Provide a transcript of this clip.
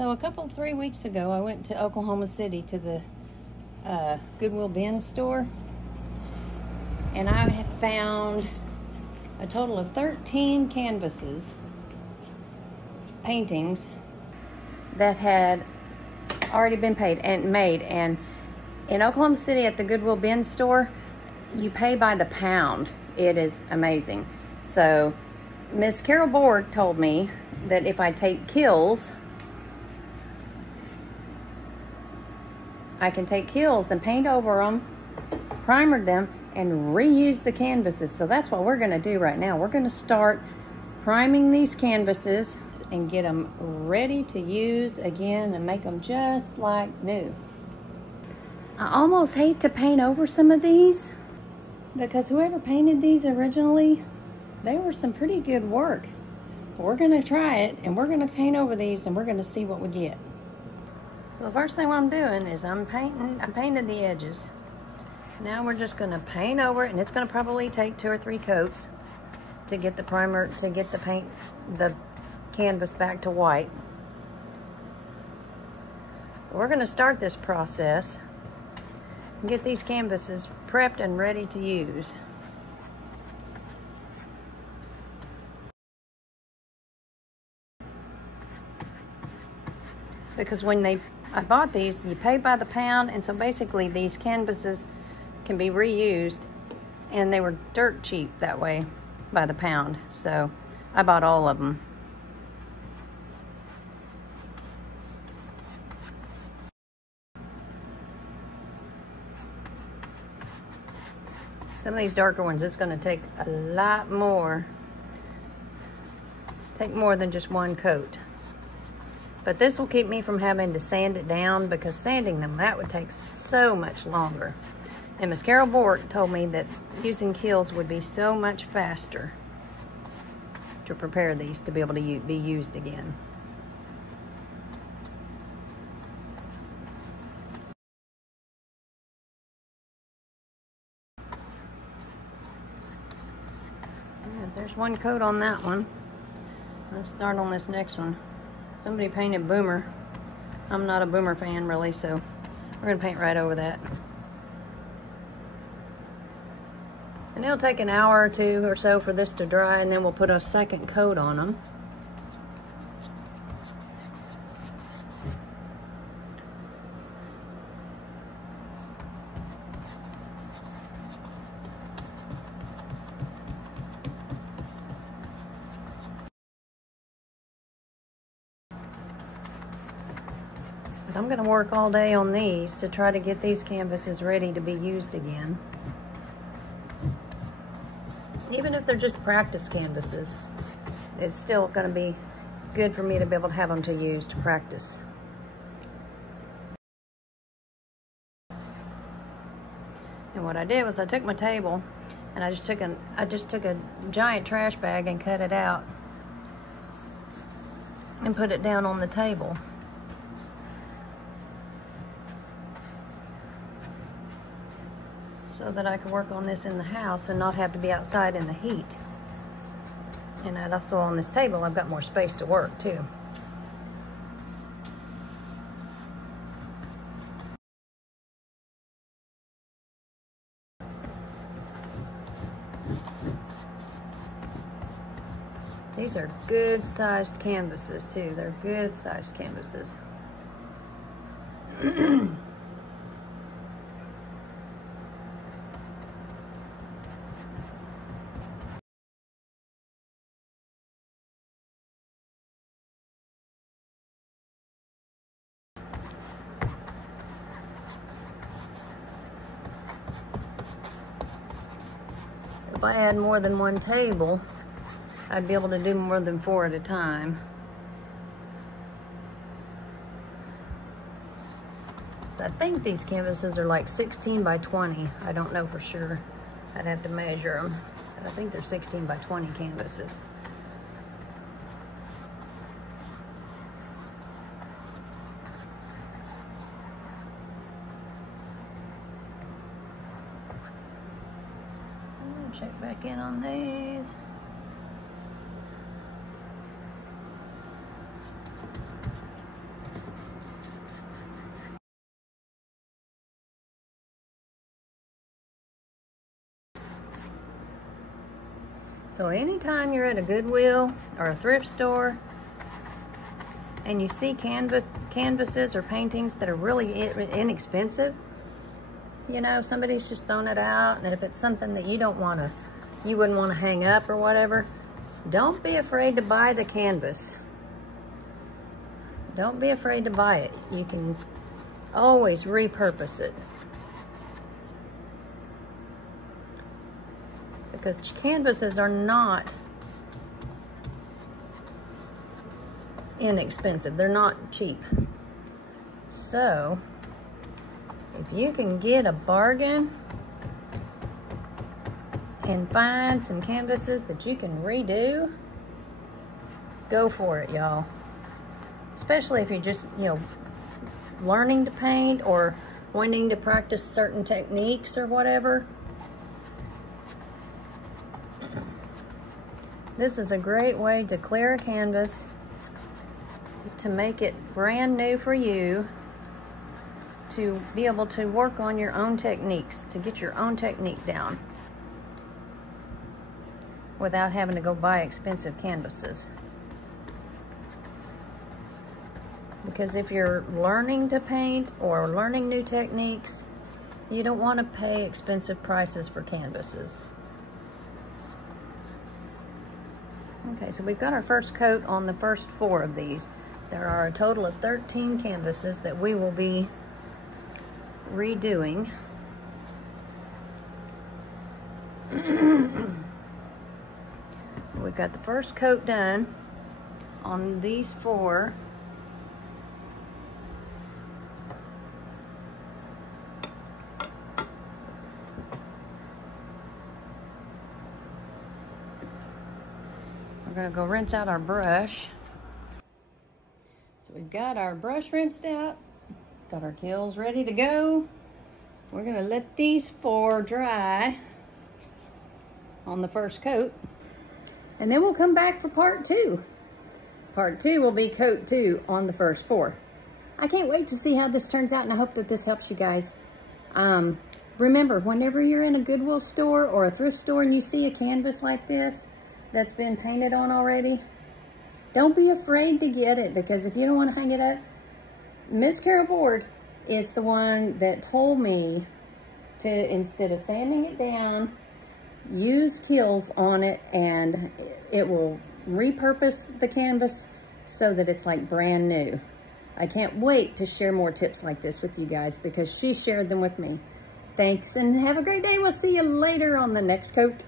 So 3 weeks ago, I went to Oklahoma City to the Goodwill Bins store, and I have found a total of 13 canvases, paintings, that had already been paid and made. And in Oklahoma City at the Goodwill Bins store, you pay by the pound. It is amazing. So Miss Carole Borque told me that if I take kills, I can take kills and paint over them, primer them, and reuse the canvases. So that's what we're gonna do right now. We're gonna start priming these canvases and get them ready to use again and make them just like new. I almost hate to paint over some of these because whoever painted these originally, they were some pretty good work. But we're gonna try it, and we're gonna paint over these, and we're gonna see what we get. So the first thing what I'm doing is I painted the edges. Now we're just gonna paint over it, and it's gonna probably take 2 or 3 coats to get the primer, to get the canvas back to white. We're gonna start this process and get these canvases prepped and ready to use. Because when I bought these, you pay by the pound, and so basically these canvases can be reused, and they were dirt cheap that way by the pound. So I bought all of them. Some of these darker ones, it's going to take a lot more, take more than just 1 coat. But this will keep me from having to sand it down, because sanding them, that would take so much longer. And Miss Carole Borque told me that using kills would be so much faster to prepare these to be able to be used again. There's 1 coat on that one. Let's start on this next one. Somebody painted Boomer. I'm not a Boomer fan really, so we're gonna paint right over that. And it'll take an hour or 2 or so for this to dry, and then we'll put a second coat on them. But I'm going to work all day on these to try to get these canvases ready to be used again. Even if they're just practice canvases, it's still going to be good for me to be able to have them to use to practice. And what I did was I took my table and I just took a giant trash bag and cut it out and put it down on the table. So that I could work on this in the house and not have to be outside in the heat. And also on this table, I've got more space to work too. These are good sized canvases too. They're good sized canvases. If I had more than 1 table, I'd be able to do more than 4 at a time. So I think these canvases are like 16 by 20. I don't know for sure. I'd have to measure them. But I think they're 16 by 20 canvases. Check back in on these. So anytime you're at a Goodwill or a thrift store and you see canvases or paintings that are really inexpensive, you know, somebody's just thrown it out, and if it's something that you wouldn't want to hang up or whatever, don't be afraid to buy the canvas. Don't be afraid to buy it. You can always repurpose it. Because canvases are not inexpensive. They're not cheap. So, if you can get a bargain and find some canvases that you can redo, go for it, y'all. Especially if you're just, you know, learning to paint or wanting to practice certain techniques or whatever. This is a great way to clear a canvas, to make it brand new for you, to be able to work on your own techniques, to get your own technique down without having to go buy expensive canvases. Because if you're learning to paint or learning new techniques, you don't want to pay expensive prices for canvases. Okay, so we've got our first coat on the first 4 of these. There are a total of 13 canvases that we will be redoing. We've got the first coat done on these 4. We're gonna go rinse out our brush. So we've got our brush rinsed out, got our kills ready to go. We're gonna let these 4 dry on the first coat, and then we'll come back for part 2. Part 2 will be coat 2 on the first 4. I can't wait to see how this turns out, and I hope that this helps you guys. Remember, whenever you're in a Goodwill store or a thrift store and you see a canvas like this that's been painted on already, don't be afraid to get it, because if you don't want to hang it up, Miss Carole Borque is the one that told me to, instead of sanding it down, use kills on it, and it will repurpose the canvas so that it's like brand new. I can't wait to share more tips like this with you guys, because she shared them with me. Thanks, and have a great day. We'll see you later on the next coat.